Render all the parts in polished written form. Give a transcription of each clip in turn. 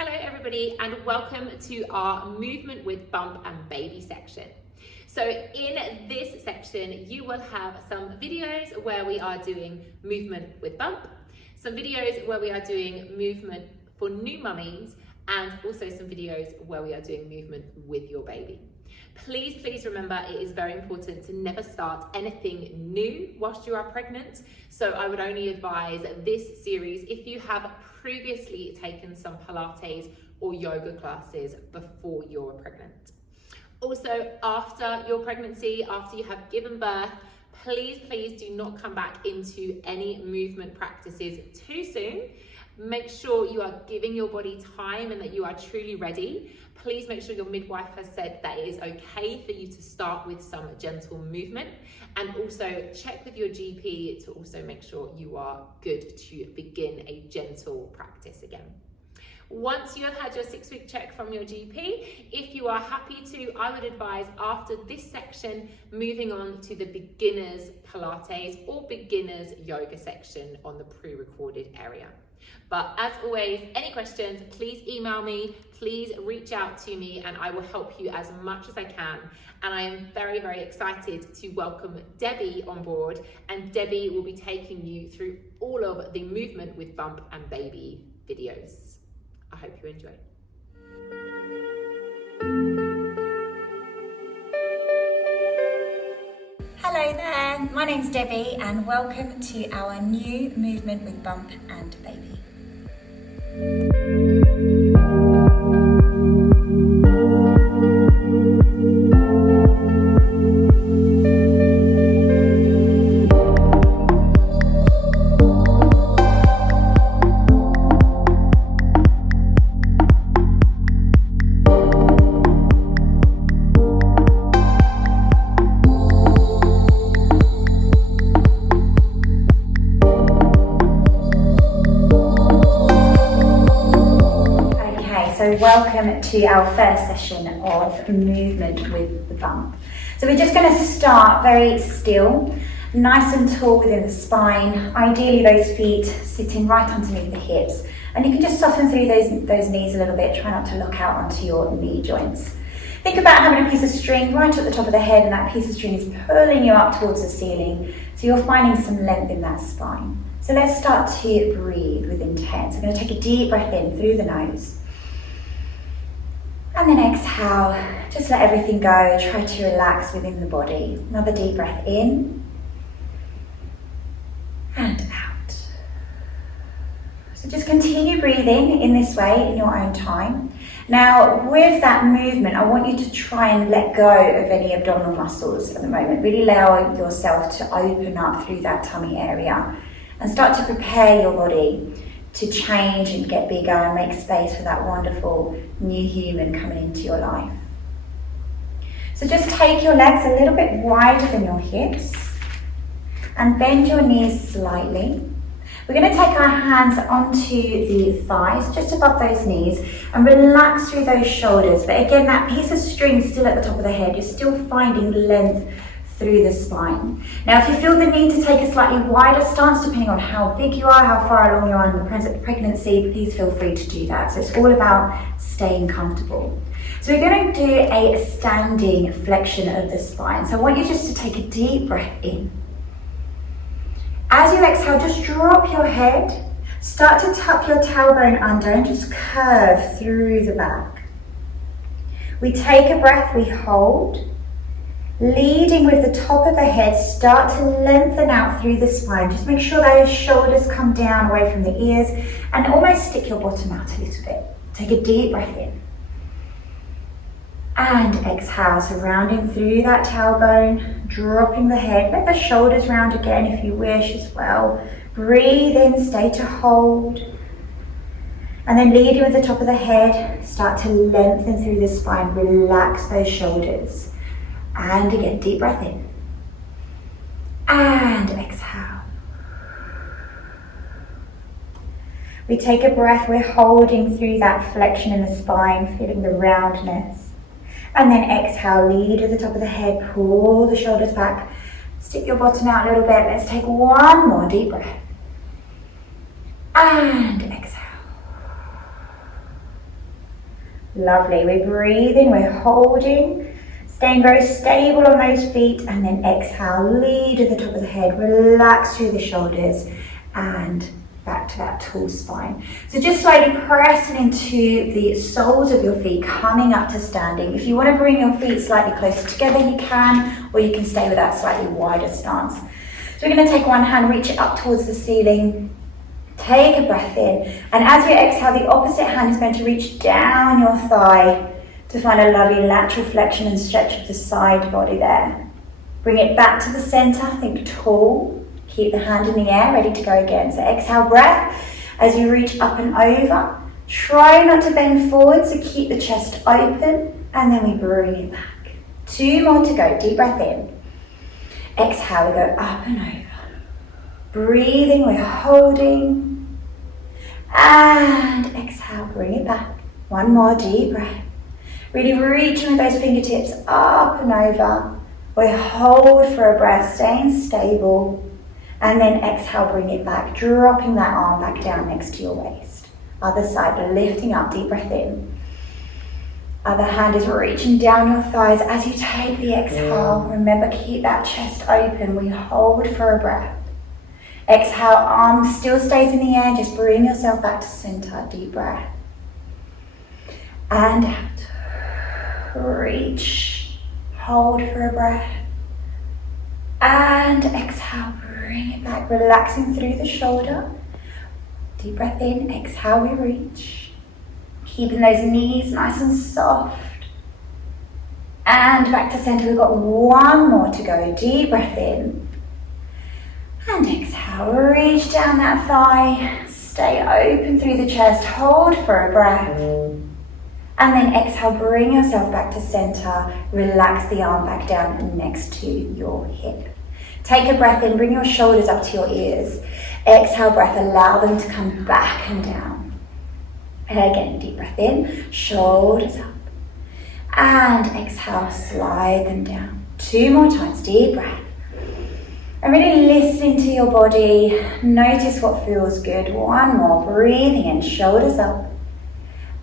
Hello everybody and welcome to our movement with bump and baby section. So in this section you will have some videos where we are doing movement with bump, some videos where we are doing movement for new mummies, and also some videos where we are doing movement with your baby. Please remember, it is very important to never start anything new whilst you are pregnant. So I would only advise this series if you have previously taken some Pilates or yoga classes before you're pregnant. Also, after your pregnancy, after you have given birth, please do not come back into any movement practices too soon. Make sure you are giving your body time and that you are truly ready. Please make sure your midwife has said that it is okay for you to start with some gentle movement, and also check with your GP to also make sure you are good to begin a gentle practice again. Once you have had your 6-week check from your GP, if you are happy to, I would advise after this section moving on to the beginners Pilates or beginners yoga section on the pre-recorded area. But as always, any questions, please email me, please reach out to me, and I will help you as much as I can. And I am very excited to welcome Debbie on board, and Debbie will be taking you through all of the movement with bump and baby videos. I hope you enjoy. Hello there, my name's Debbie and welcome to our new movement with bump and baby. So welcome to our first session of movement with the bump. So we're just going to start very still, nice and tall within the spine, ideally those feet sitting right underneath the hips, and you can just soften through those knees a little bit, try not to lock out onto your knee joints. Think about having a piece of string right at the top of the head, and that piece of string is pulling you up towards the ceiling, so you're finding some length in that spine. So let's start to breathe with intent. So I'm going to take a deep breath in through the nose. And then exhale, just let everything go, try to relax within the body. Another deep breath in and out. So just continue breathing in this way in your own time. Now with that movement, I want you to try and let go of any abdominal muscles at the moment. Really allow yourself to open up through that tummy area and start to prepare your body to change and get bigger and make space for that wonderful new human coming into your life. So just take your legs a little bit wider than your hips and bend your knees slightly. We're going to take our hands onto the thighs, just above those knees, and relax through those shoulders. But again, that piece of string is still at the top of the head. You're still finding length through the spine. Now, if you feel the need to take a slightly wider stance, depending on how big you are, how far along you are in the pregnancy, please feel free to do that. So it's all about staying comfortable. So we're going to do a standing flexion of the spine. So I want you just to take a deep breath in. As you exhale, just drop your head, start to tuck your tailbone under and just curve through the back. We take a breath, we hold. Leading with the top of the head, start to lengthen out through the spine. Just make sure those shoulders come down away from the ears and almost stick your bottom out a little bit. Take a deep breath in. And exhale, so rounding through that tailbone, dropping the head. Let the shoulders round again if you wish as well. Breathe in, stay to hold. And then leading with the top of the head, start to lengthen through the spine. Relax those shoulders. And again, deep breath in. And exhale. We take a breath, we're holding through that flexion in the spine, feeling the roundness. And then exhale, lead to the top of the head, pull the shoulders back, stick your bottom out a little bit. Let's take one more deep breath. And exhale. Lovely. We're breathing, we're holding, staying very stable on those feet, and then exhale, lead at the top of the head, relax through the shoulders, and back to that tall spine. So just slowly pressing into the soles of your feet, coming up to standing. If you want to bring your feet slightly closer together, you can, or you can stay with that slightly wider stance. So we're going to take one hand, reach it up towards the ceiling. Take a breath in, and as you exhale, the opposite hand is going to reach down your thigh to find a lovely lateral flexion and stretch of the side body there. Bring it back to the center, think tall. Keep the hand in the air, ready to go again. So exhale, breath as you reach up and over. Try not to bend forward, so keep the chest open, and then we bring it back. 2 more to go, deep breath in. Exhale, we go up and over. Breathing, we're holding, and exhale, bring it back. 1 more deep breath. Really reaching with those fingertips up and over. We hold for a breath, staying stable, and then exhale, bring it back, dropping that arm back down next to your waist. Other side, lifting up, deep breath in. Other hand is reaching down your thighs as you take the exhale. Remember, keep that chest open. We hold for a breath. Exhale, arm still stays in the air. Just bring yourself back to center. Deep breath. And out. Reach. Hold for a breath. And exhale, bring it back. Relaxing through the shoulder. Deep breath in. Exhale, we reach. Keeping those knees nice and soft. And back to center. We've got 1 more to go. Deep breath in. And exhale, reach down that thigh, stay open through the chest, hold for a breath. And then exhale, bring yourself back to center, relax the arm back down next to your hip. Take a breath in, bring your shoulders up to your ears. Exhale, breath, allow them to come back and down. And again, deep breath in, shoulders up. And exhale, slide them down. 2 more times, deep breath. And really listening to your body, notice what feels good. 1 more, breathing in, shoulders up.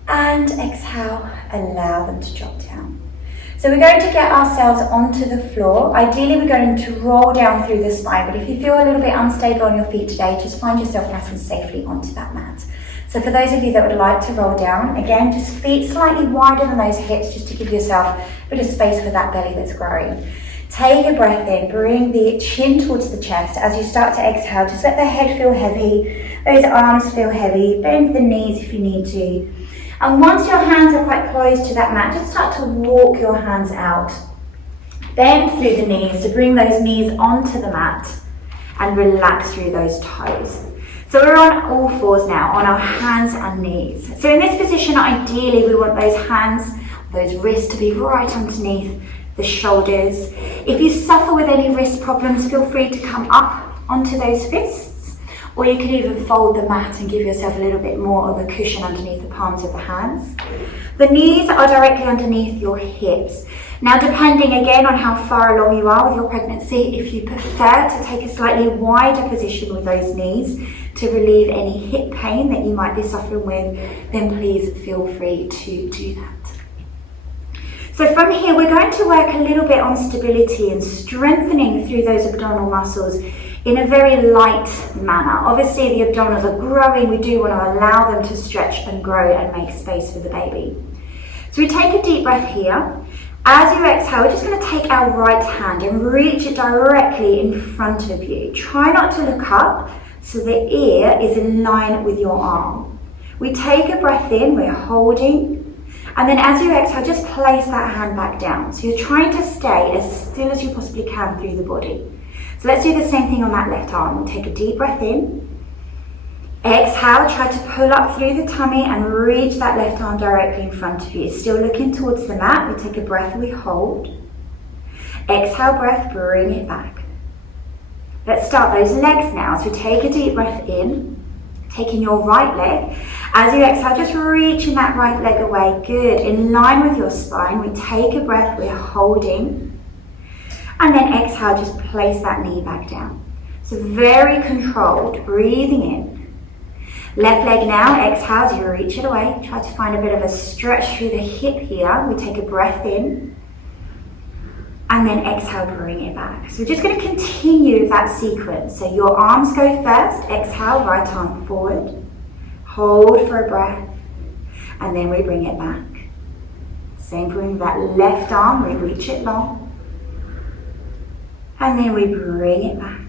And exhale, allow them to drop down. So we're going to get ourselves onto the floor. Ideally, we're going to roll down through the spine, but if you feel a little bit unstable on your feet today, just find yourself nice and safely onto that mat. So for those of you that would like to roll down, again, just feet slightly wider than those hips, just to give yourself a bit of space for that belly that's growing. Take a breath in, bring the chin towards the chest. As you start to exhale, just let the head feel heavy, those arms feel heavy, bend the knees if you need to. And once your hands are quite close to that mat, just start to walk your hands out. Bend through the knees to bring those knees onto the mat and relax through those toes. So we're on all fours now, on our hands and knees. So in this position, ideally, we want those hands, those wrists to be right underneath the shoulders. If you suffer with any wrist problems, feel free to come up onto those fists, or you could even fold the mat and give yourself a little bit more of a cushion underneath the palms of the hands. The knees are directly underneath your hips. Now, depending again on how far along you are with your pregnancy, if you prefer to take a slightly wider position with those knees to relieve any hip pain that you might be suffering with, then please feel free to do that. So from here, we're going to work a little bit on stability and strengthening through those abdominal muscles in a very light manner. Obviously, the abdominals are growing. We do want to allow them to stretch and grow and make space for the baby. So we take a deep breath here. As you exhale, we're just going to take our right hand and reach it directly in front of you. Try not to look up so the ear is in line with your arm. We take a breath in, we're holding. And then as you exhale, just place that hand back down. So you're trying to stay as still as you possibly can through the body. So let's do the same thing on that left arm. We'll take a deep breath in. Exhale, try to pull up through the tummy and reach that left arm directly in front of you. Still looking towards the mat. We take a breath, we hold. Exhale, breath, bring it back. Let's start those legs now. So take a deep breath in, taking your right leg. As you exhale, just reaching that right leg away. Good. In line with your spine, we take a breath, we're holding. And then exhale, just place that knee back down. So very controlled, breathing in. Left leg now, exhale as you reach it away. Try to find a bit of a stretch through the hip here. We take a breath in and then exhale, bring it back. So we're just going to continue that sequence. So your arms go first, exhale, right arm forward, hold for a breath, and then we bring it back. Same thing with that left arm, we reach it long, and then we bring it back.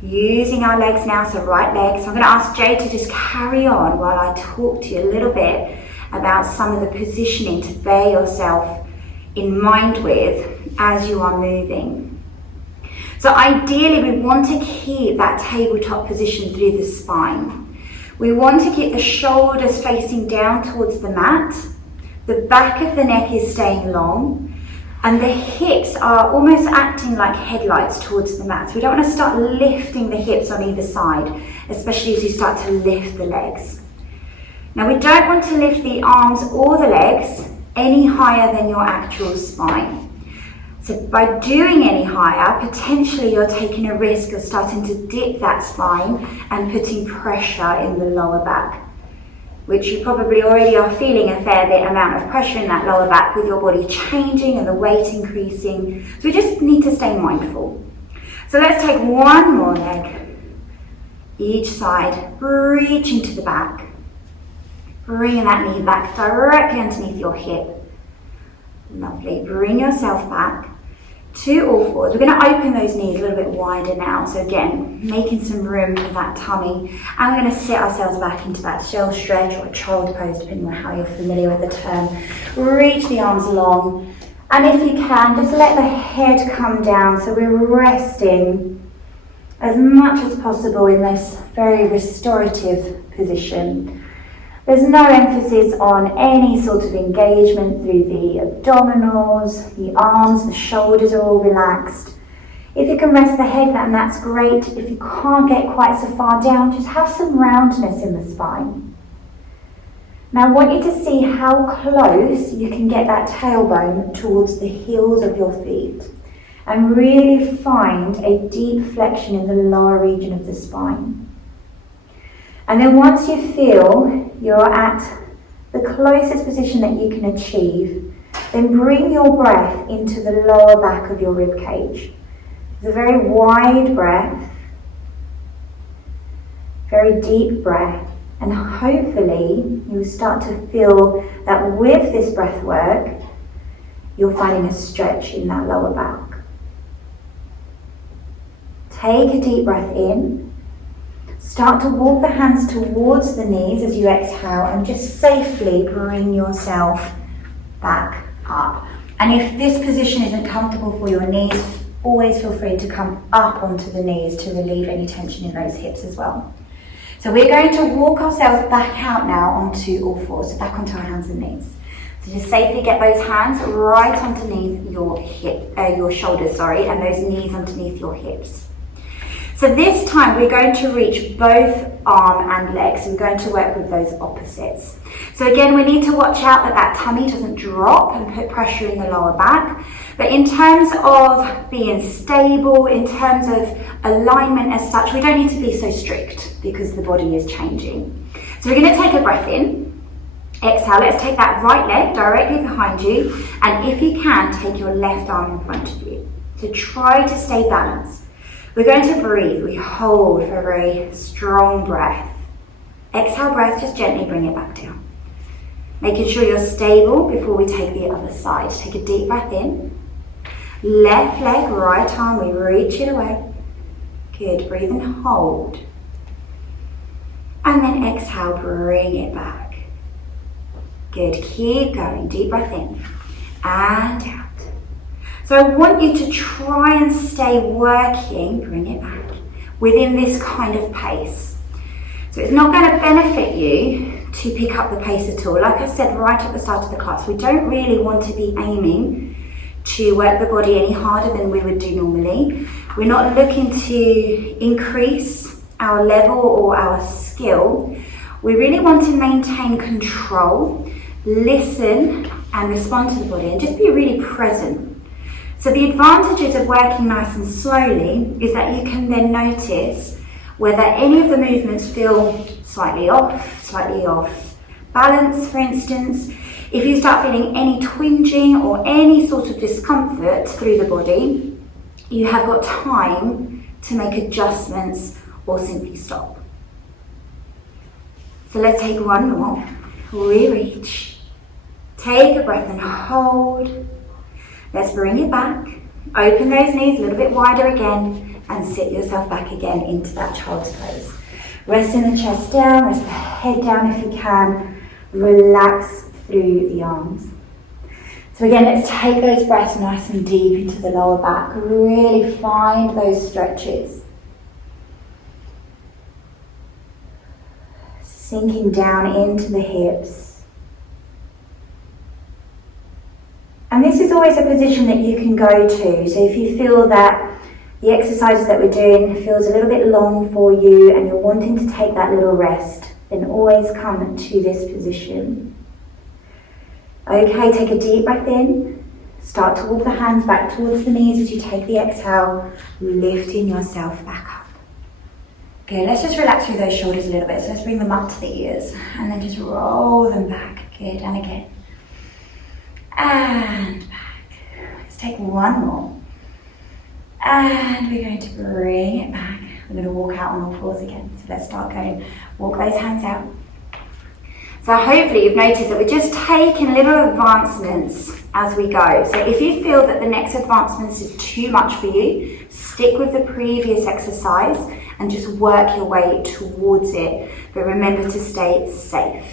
Using our legs now, so right leg. So I'm going to ask Jay to just carry on while I talk to you a little bit about some of the positioning to bear yourself in mind with as you are moving. So ideally we want to keep that tabletop position through the spine. We want to keep the shoulders facing down towards the mat. The back of the neck is staying long. And the hips are almost acting like headlights towards the mat. So we don't want to start lifting the hips on either side, especially as you start to lift the legs. Now we don't want to lift the arms or the legs any higher than your actual spine. So by doing any higher, potentially you're taking a risk of starting to dip that spine and putting pressure in the lower back, which you probably already are feeling a fair bit amount of pressure in that lower back with your body changing and the weight increasing. So we just need to stay mindful. So let's take one more leg, each side, reaching to the back, bringing that knee back directly underneath your hip. Lovely, bring yourself back to all fours. We're going to open those knees a little bit wider now. So again, making some room for that tummy. And we're going to sit ourselves back into that shell stretch or child pose, depending on how you're familiar with the term. Reach the arms long. And if you can, just let the head come down. So we're resting as much as possible in this very restorative position. There's no emphasis on any sort of engagement through the abdominals, the arms, the shoulders are all relaxed. If you can rest the head, then that's great. If you can't get quite so far down, just have some roundness in the spine. Now I want you to see how close you can get that tailbone towards the heels of your feet and really find a deep flexion in the lower region of the spine. And then once you feel you're at the closest position that you can achieve, then bring your breath into the lower back of your rib cage. It's a very wide breath, very deep breath, and hopefully you'll start to feel that with this breath work, you're finding a stretch in that lower back. Take a deep breath in. Start to walk the hands towards the knees as you exhale and just safely bring yourself back up. And if this position isn't comfortable for your knees, always feel free to come up onto the knees to relieve any tension in those hips as well. So we're going to walk ourselves back out now onto all fours, so back onto our hands and knees. So just safely get those hands right underneath your shoulders, and those knees underneath your hips. So this time we're going to reach both arm and legs. So we're going to work with those opposites. So again, we need to watch out that that tummy doesn't drop and put pressure in the lower back. But in terms of being stable, in terms of alignment as such, we don't need to be so strict because the body is changing. So we're going to take a breath in. Exhale, let's take that right leg directly behind you. And if you can, take your left arm in front of you. So try to stay balanced. We're going to breathe. We hold for a very strong breath. Exhale breath, just gently bring it back down. Making sure you're stable before we take the other side. Take a deep breath in. Left leg, right arm, we reach it away. Good, breathe and hold. And then exhale, bring it back. Good, keep going. Deep breath in and out. So I want you to try and stay working, bring it back, within this kind of pace. So it's not going to benefit you to pick up the pace at all. Like I said right at the start of the class, we don't really want to be aiming to work the body any harder than we would do normally. We're not looking to increase our level or our skill. We really want to maintain control, listen and respond to the body and just be really present. So the advantages of working nice and slowly is that you can then notice Whether any of the movements feel slightly off balance, for instance, if you start feeling any twinging or any sort of discomfort through the body, you have got time to make adjustments or simply stop. So let's take one more. We reach. Take a breath and hold. Let's bring it back. Open those knees a little bit wider again and sit yourself back again into that child's pose. Resting the chest down, rest the head down if you can. Relax through the arms. So again, let's take those breaths nice and deep into the lower back. Really find those stretches. Sinking down into the hips. And this is always a position that you can go to. So if you feel that the exercises that we're doing feels a little bit long for you and you're wanting to take that little rest, then always come to this position. Okay, take a deep breath in. Start to walk the hands back towards the knees as you take the exhale, lifting yourself back up. Okay, let's just relax through those shoulders a little bit. So let's bring them up to the ears and then just roll them back. Good, and again. And back. Let's take one more. And we're going to bring it back. We're going to walk out on all fours again. So let's start going. Walk those hands out. So hopefully you've noticed that we're just taking little advancements as we go. So if you feel that the next advancements is too much for you, stick with the previous exercise and just work your way towards it. But remember to stay safe.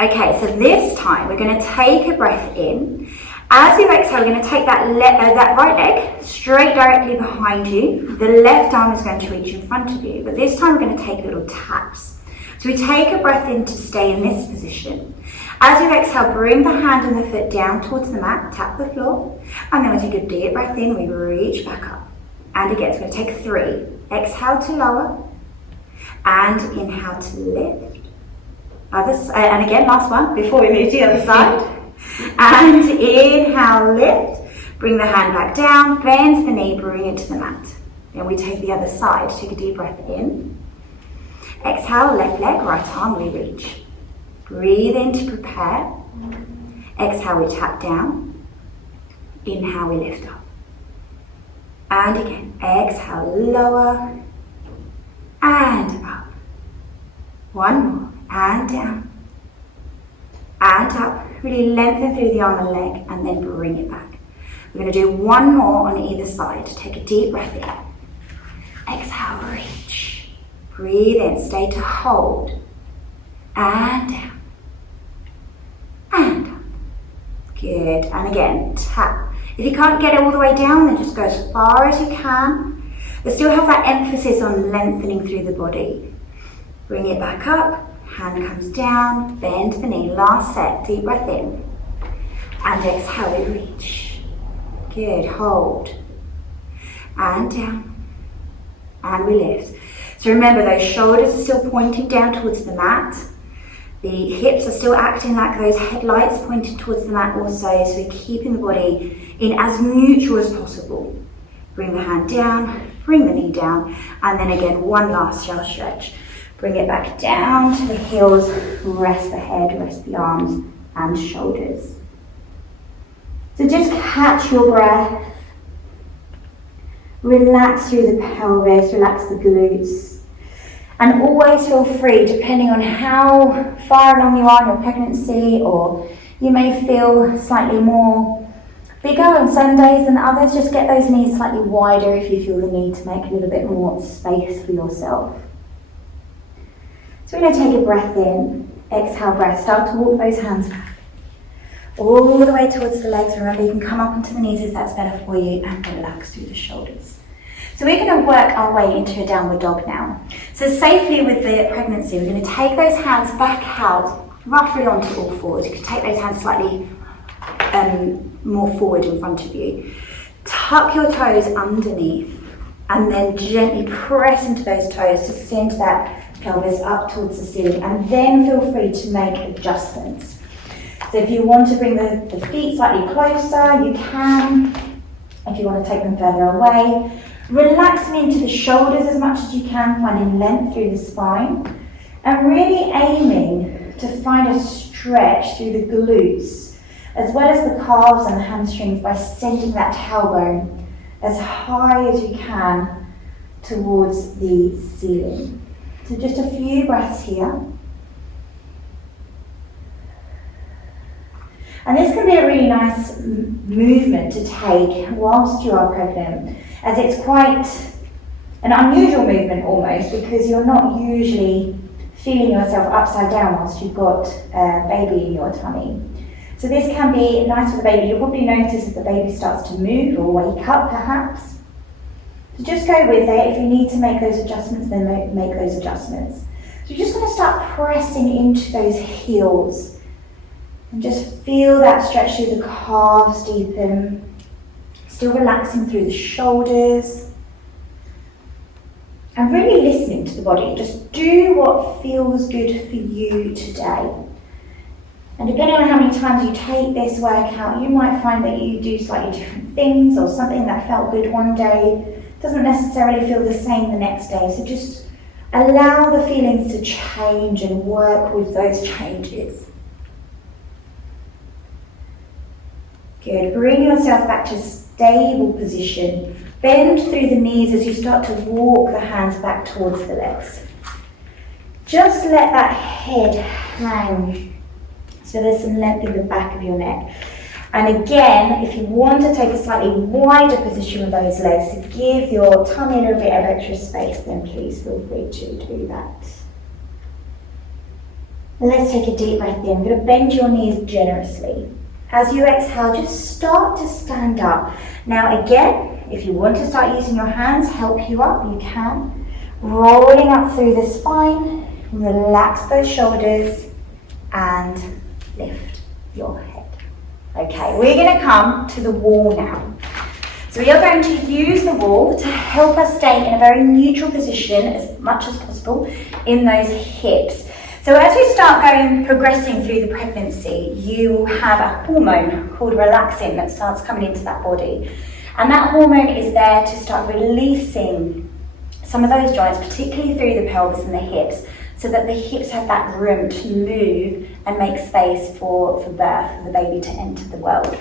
Okay, so this time we're going to take a breath in. As you exhale, we're going to take that right leg straight directly behind you. The left arm is going to reach in front of you, but this time we're going to take little taps. So we take a breath in to stay in this position. As you exhale, bring the hand and the foot down towards the mat, tap the floor, and then we take a deep breath in, we reach back up. And again, so we're going to take 3. Exhale to lower, and inhale to lift. And again, last one, before we move to the other side. And inhale, lift, bring the hand back down, bend the knee, bring it to the mat. Then we take the other side, take a deep breath in. Exhale, left leg, right arm, we reach. Breathe in to prepare. Exhale, we tap down. Inhale, we lift up. And again, exhale, lower and up. One more, and down. And up. Really lengthen through the arm and leg and then bring it back. We're going to do one more on either side. Take a deep breath in. Exhale, reach. Breathe in, stay to hold. And down. And up. Good. And again, tap. If you can't get it all the way down, then just go as far as you can. But still have that emphasis on lengthening through the body. Bring it back up. Hand comes down, bend the knee, last set, deep breath in. And exhale, we reach. Good, hold. And down. And we lift. So remember, those shoulders are still pointing down towards the mat. The hips are still acting like those headlights pointing towards the mat also, so we're keeping the body in as neutral as possible. Bring the hand down, bring the knee down, and then again, one last shell stretch. Bring it back down to the heels, rest the head, rest the arms and shoulders. So just catch your breath. Relax through the pelvis, relax the glutes. And always feel free, depending on how far along you are in your pregnancy, or you may feel slightly more bigger on some days than others, just get those knees slightly wider if you feel the need to make a little bit more space for yourself. So we're going to take a breath in, exhale breath, start to walk those hands back. All the way towards the legs. Remember, you can come up onto the knees if that's better for you, and relax through the shoulders. So we're going to work our way into a downward dog now. So safely with the pregnancy, we're going to take those hands back out, roughly onto all fours. You can take those hands slightly more forward in front of you. Tuck your toes underneath, and then gently press into those toes to send that pelvis up towards the ceiling, and then feel free to make adjustments. So if you want to bring the feet slightly closer, you can. If you want to take them further away, Relaxing into the shoulders as much as you can, finding length through the spine, and really aiming to find a stretch through the glutes, as well as the calves and the hamstrings, by sending that tailbone as high as you can towards the ceiling. So just a few breaths here. And this can be a really nice movement to take whilst you are pregnant, as it's quite an unusual movement almost, because you're not usually feeling yourself upside down whilst you've got a baby in your tummy. So this can be nice for the baby. You'll probably notice if the baby starts to move or wake up perhaps. So just go with it. If you need to make those adjustments, then make those adjustments. So you're just going to start pressing into those heels. And just feel that stretch through the calves deepen. Still relaxing through the shoulders. And really listening to the body. Just do what feels good for you today. And depending on how many times you take this workout, you might find that you do slightly different things, or something that felt good one day doesn't necessarily feel the same the next day. So just allow the feelings to change and work with those changes. Good. Bring yourself back to a stable position. Bend through the knees as you start to walk the hands back towards the legs. Just let that head hang, so there's some length in the back of your neck. And again, if you want to take a slightly wider position with those legs to give your tummy a little bit of extra space, then please feel free to do that. Let's take a deep breath in. I'm going to bend your knees generously. As you exhale, just start to stand up. Now again, if you want to start using your hands, help you up, you can. Rolling up through the spine, relax those shoulders and lift your head. Okay, we're going to come to the wall now. So we are going to use the wall to help us stay in a very neutral position as much as possible in those hips. So as you start progressing through the pregnancy, you will have a hormone called relaxin that starts coming into that body. And that hormone is there to start releasing some of those joints, particularly through the pelvis and the hips, so that the hips have that room to move and make space for birth, for the baby to enter the world.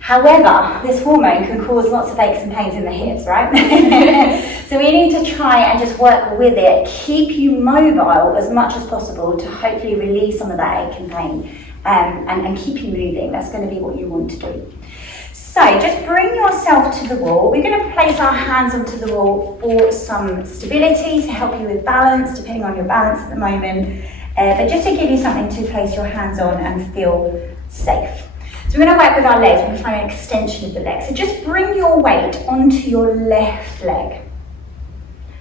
However, this hormone can cause lots of aches and pains in the hips, right? So we need to try and just work with it, keep you mobile as much as possible to hopefully release some of that ache and pain, and keep you moving. That's going to be what you want to do. So just bring yourself to the wall. We're going to place our hands onto the wall for some stability, to help you with balance, depending on your balance at the moment, but just to give you something to place your hands on and feel safe. So we're going to work with our legs. We're going to find an extension of the leg. So just bring your weight onto your left leg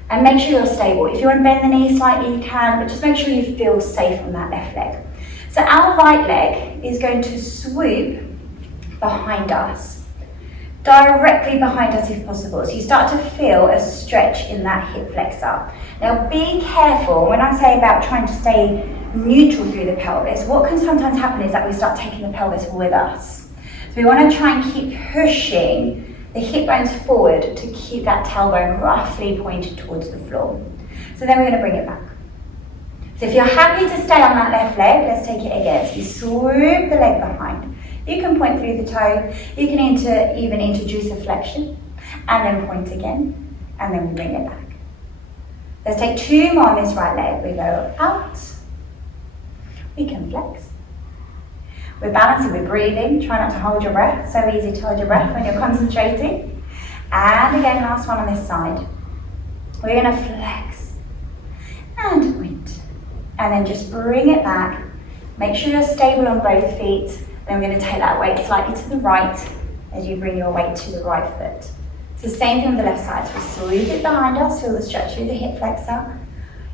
and make sure you're stable. If you want to bend the knee slightly, you can, but just make sure you feel safe on that left leg. So our right leg is going to swoop behind us, directly behind us if possible. So you start to feel a stretch in that hip flexor. Now be careful when I say about trying to stay neutral through the pelvis. What can sometimes happen is that we start taking the pelvis with us. So we want to try and keep pushing the hip bones forward to keep that tailbone roughly pointed towards the floor. So then we're going to bring it back. So if you're happy to stay on that left leg, let's take it again. So you swoop the leg behind. You can point through the toe. You can even introduce a flexion and then point again, and then we bring it back. Let's take two more on this right leg. We go out. We can flex. We're balancing, we're breathing. Try not to hold your breath. So easy to hold your breath when you're concentrating. And again, last one on this side. We're going to flex and point. And then just bring it back. Make sure you're stable on both feet. Then we're going to take that weight slightly to the right as you bring your weight to the right foot. It's the same thing with the left side. So we swoop it behind us, feel the stretch through the hip flexor.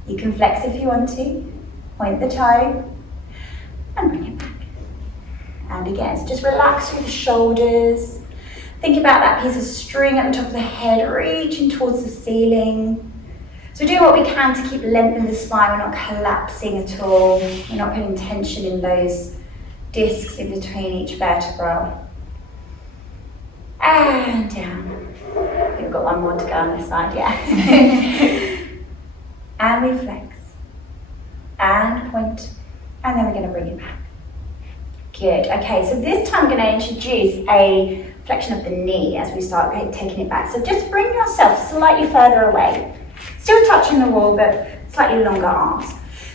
You can flex if you want to. Point the toe and bring it back. And again, so just relax through the shoulders. Think about that piece of string at the top of the head, reaching towards the ceiling. So do what we can to keep length in the spine. We're not collapsing at all. We're not putting tension in those discs in between each vertebra. And down. Good. got one more to go on this side, yeah. And we flex. And point. And then we're going to bring it back. Good. Okay, so this time I'm going to introduce a flexion of the knee as we start taking it back. So just bring yourself slightly further away. Still touching the wall, but slightly longer arms.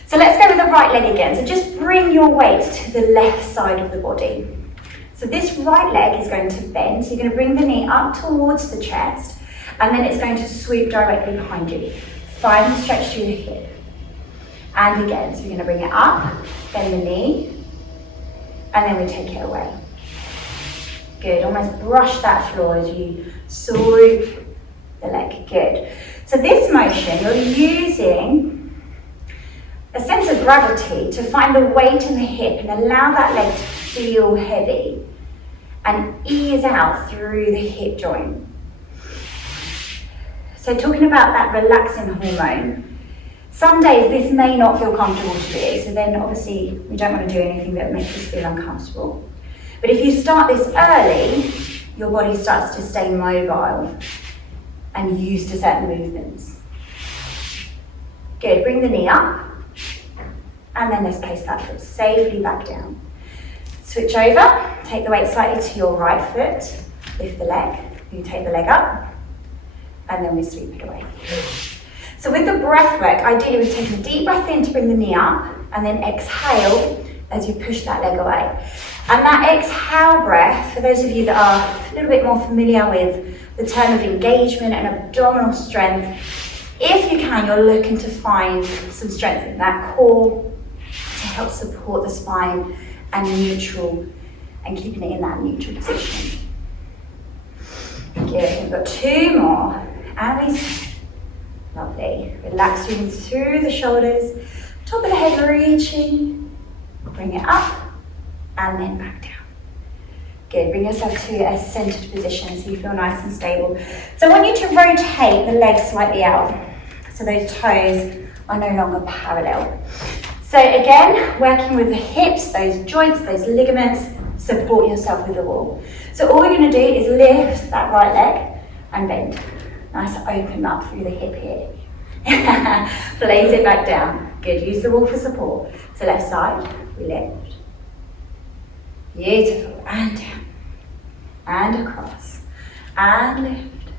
So let's go with the right leg again. So just bring your weight to the left side of the body. So this right leg is going to bend. So you're going to bring the knee up towards the chest, and then it's going to sweep directly behind you. Find and stretch through the hip. And again, so you're going to bring it up, bend the knee, and then we take it away. Good, almost brush that floor as you swoop the leg. Good. So this motion, you're using a sense of gravity to find the weight in the hip and allow that leg to feel heavy and ease out through the hip joint. So talking about that relaxing hormone, some days this may not feel comfortable to do, so then obviously we don't want to do anything that makes us feel uncomfortable. But if you start this early, your body starts to stay mobile and used to certain movements. Good, bring the knee up, and then let's place that foot safely back down. Switch over, take the weight slightly to your right foot, lift the leg, you take the leg up, and then we sweep it away. So with the breath work, ideally we take a deep breath in to bring the knee up, and then exhale as you push that leg away. And that exhale breath, for those of you that are a little bit more familiar with the term of engagement and abdominal strength, if you can, you're looking to find some strength in that core to help support the spine and neutral, and keeping it in that neutral position. Good, we've got two more. And we, lovely. Relax through the shoulders, top of the head reaching, bring it up, and then back down. Good, bring yourself to a centered position so you feel nice and stable. So I want you to rotate the legs slightly out so those toes are no longer parallel. So again, working with the hips, those joints, those ligaments, support yourself with the wall. So all we're going to do is lift that right leg and bend. Nice open up through the hip here. Place it back down. Good, use the wall for support. So left side, we lift. Beautiful, and down, and across, and lift.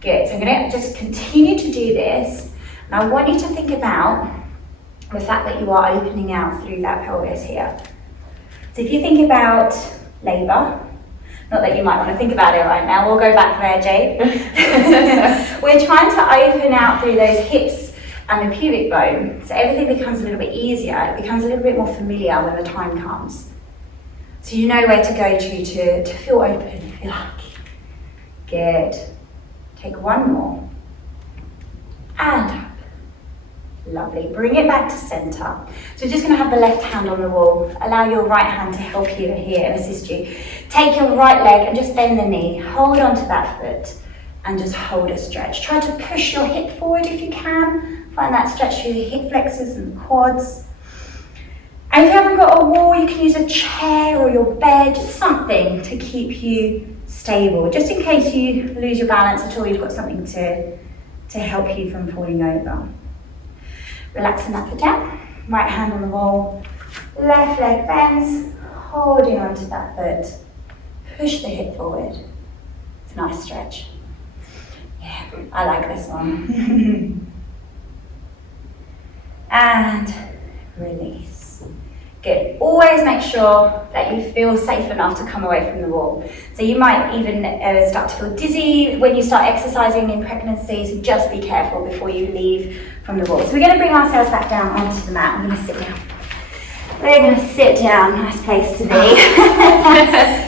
Good, so I'm going to just continue to do this, and I want you to think about the fact that you are opening out through that pelvis here. So if you think about labour, not that you might want to think about it right now, we'll go back there, Jade. We're trying to open out through those hips and the pubic bone, so everything becomes a little bit easier, it becomes a little bit more familiar when the time comes. So you know where to go to feel open, if you like. Good. Take one more. And up. Lovely. Bring it back to centre. So we're just going to have the left hand on the wall. Allow your right hand to help you here and assist you. Take your right leg and just bend the knee. Hold onto that foot and just hold a stretch. Try to push your hip forward if you can. Find that stretch through the hip flexors and the quads. And if you haven't got a wall, you can use a chair or your bed, something to keep you stable. Just in case you lose your balance at all, you've got something to help you from falling over. Relaxing that foot down, right hand on the wall, left leg bends, holding onto that foot. Push the hip forward. It's a nice stretch. Yeah, I like this one. And release. Good. Always make sure that you feel safe enough to come away from the wall. So you might even start to feel dizzy when you start exercising in pregnancy, so just be careful before you leave from the wall. So we're going to bring ourselves back down onto the mat. We're going to sit down. We're going to sit down, nice place to be.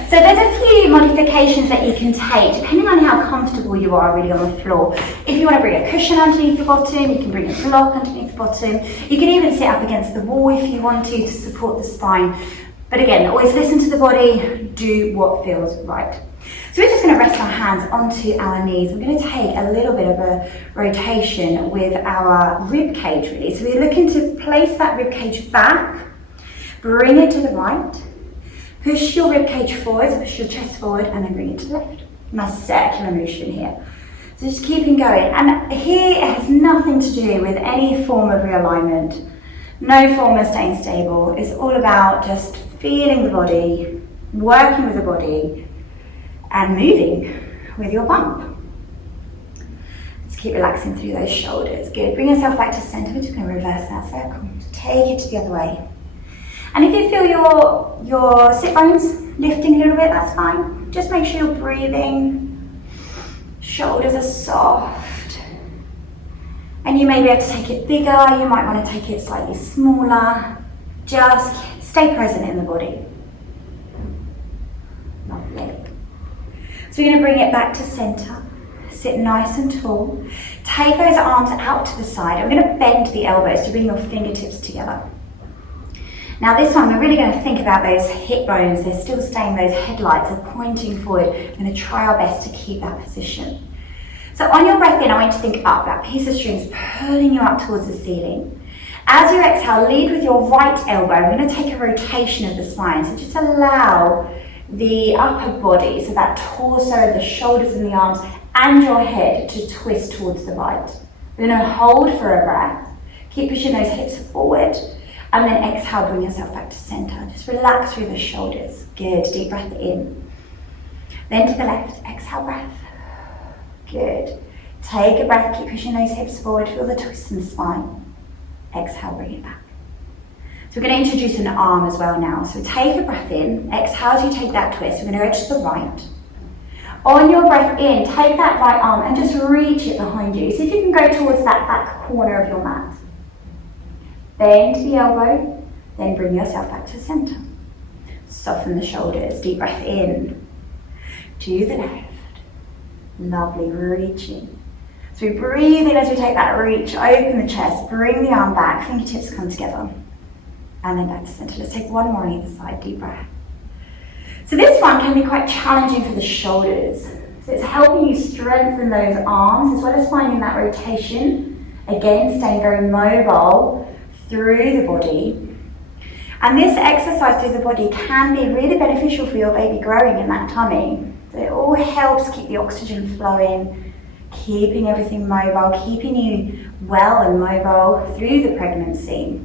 So there's a few modifications that you can take depending on how comfortable you are really on the floor. If you want to bring a cushion underneath the bottom, you can bring a block underneath the bottom. You can even sit up against the wall if you want to support the spine. But again, always listen to the body, do what feels right. So we're just going to rest our hands onto our knees. We're going to take a little bit of a rotation with our rib cage really. So we're looking to place that rib cage back. Bring it to the right, push your rib cage forward, so push your chest forward, and then bring it to the left. Nice circular motion here. So just keeping going. And here it has nothing to do with any form of realignment. No form of staying stable. It's all about just feeling the body, working with the body, and moving with your bump. Just keep relaxing through those shoulders. Good. Bring yourself back to center. We're just going to reverse that circle. Take it to the other way. And if you feel your sit bones lifting a little bit, that's fine. Just make sure you're breathing. Shoulders are soft. And you may be able to take it bigger. You might want to take it slightly smaller. Just stay present in the body. Lovely. So we're going to bring it back to center. Sit nice and tall. Take those arms out to the side. I'm going to bend the elbows to bring your fingertips together. Now this one, we're really going to think about those hip bones. They're still staying, those headlights are pointing forward. We're going to try our best to keep that position. So on your breath in, I want you to think up. That piece of string is pulling you up towards the ceiling. As you exhale, lead with your right elbow. We're going to take a rotation of the spine. So just allow the upper body, so that torso, the shoulders and the arms, and your head to twist towards the right. We're going to hold for a breath. Keep pushing those hips forward. And then exhale, bring yourself back to center. Just relax through the shoulders. Good, deep breath in. Then to the left, exhale breath. Good. Take a breath, keep pushing those hips forward. Feel the twist in the spine. Exhale, bring it back. So we're going to introduce an arm as well now. So take a breath in, exhale as you take that twist. We're going to go to the right. On your breath in, take that right arm and just reach it behind you. See if you can go towards that back corner of your mat. Bend the elbow, then bring yourself back to center. Soften the shoulders, deep breath in. To the left. Lovely, reaching. So we breathe in as we take that reach, open the chest, bring the arm back, fingertips come together. And then back to center. Let's take one more on either side, deep breath. So this one can be quite challenging for the shoulders. So it's helping you strengthen those arms as well as finding that rotation. Again, staying very mobile through the body. And this exercise through the body can be really beneficial for your baby growing in that tummy. So it all helps keep the oxygen flowing, keeping everything mobile, keeping you well and mobile through the pregnancy.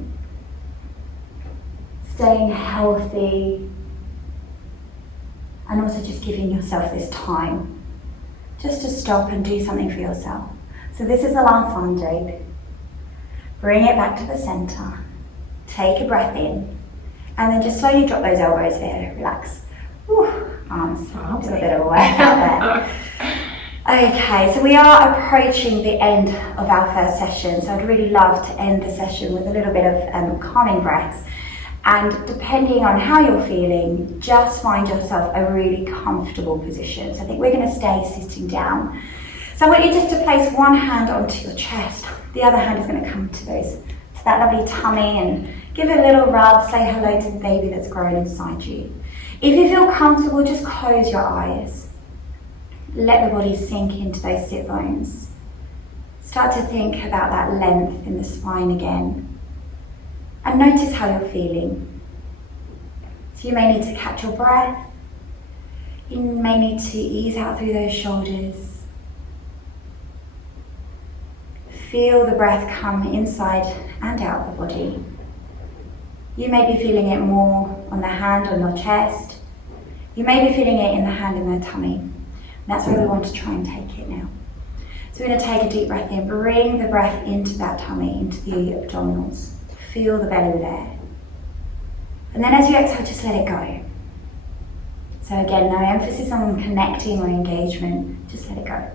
Staying healthy, and also just giving yourself this time just to stop and do something for yourself. So this is the last one, Jade. Bring it back to the center. Take a breath in. And then just slowly drop those elbows there. Relax. Whew, arms. It's a bit of a workout there. Okay, so we are approaching the end of our first session. So I'd really love to end the session with a little bit of calming breaths. And depending on how you're feeling, just find yourself a really comfortable position. So I think we're going to stay sitting down. So I want you just to place one hand onto your chest. The other hand is going to come to that lovely tummy and give it a little rub. Say hello to the baby that's growing inside you. If you feel comfortable, just close your eyes. Let the body sink into those sit bones. Start to think about that length in the spine again. And notice how you're feeling. So you may need to catch your breath. You may need to ease out through those shoulders. Feel the breath come inside and out of the body. You may be feeling it more on the hand on your chest. You may be feeling it in the hand in the tummy. And that's where we want to try and take it now. So we're going to take a deep breath in. Bring the breath into that tummy, into the abdominals. Feel the belly there. And then as you exhale, just let it go. So again, no emphasis on connecting or engagement. Just let it go.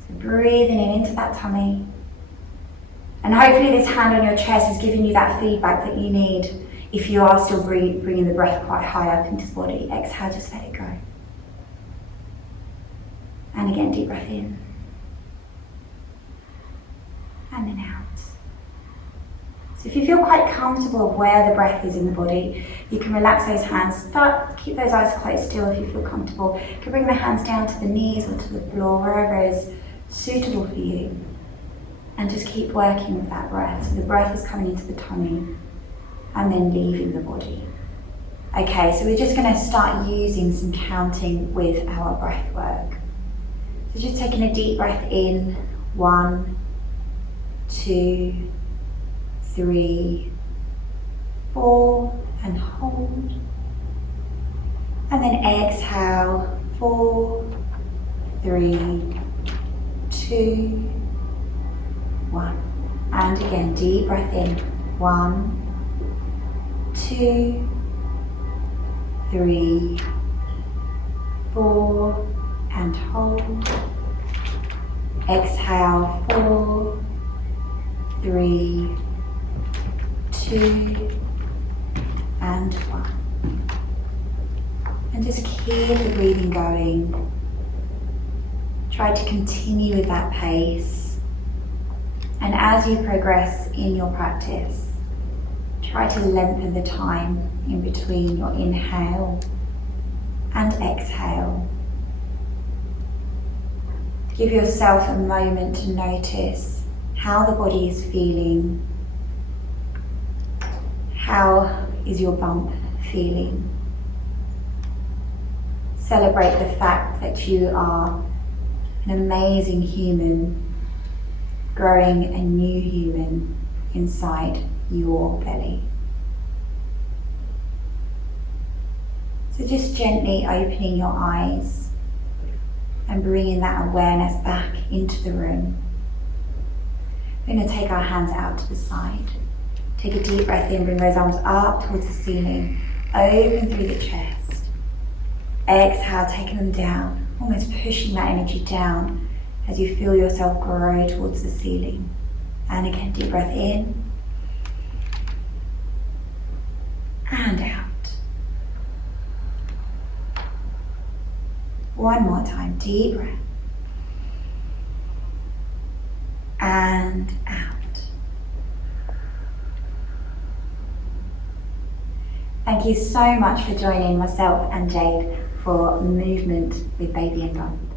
So breathing in into that tummy. And hopefully this hand on your chest is giving you that feedback that you need if you are still bringing the breath quite high up into the body. Exhale, just let it go. And again, deep breath in. And then out. So if you feel quite comfortable where the breath is in the body, you can relax those hands. Keep those eyes closed still if you feel comfortable. You can bring the hands down to the knees or to the floor, wherever is suitable for you. And just keep working with that breath. So the breath is coming into the tummy and then leaving the body. Okay, so we're just going to start using some counting with our breath work. So just taking a deep breath in, 1, 2, 3, 4, and hold. And then exhale, 4, 3, 2, 1. And again, deep breath in, 1, 2, 3, 4, and hold. Exhale, 4, 3, 2, and 1. And just keep the breathing going. Try to continue with that pace. And as you progress in your practice, try to lengthen the time in between your inhale and exhale. Give yourself a moment to notice how the body is feeling. How is your bump feeling? Celebrate the fact that you are an amazing human, growing a new human inside your belly. So just gently opening your eyes and bringing that awareness back into the room. We're going to take our hands out to the side. Take a deep breath in, bring those arms up towards the ceiling, open through the chest. Exhale, taking them down, almost pushing that energy down as you feel yourself grow towards the ceiling. And again, deep breath in and out. One more time, deep breath and out. Thank you so much for joining myself and Jade for Movement with Baby and Bump.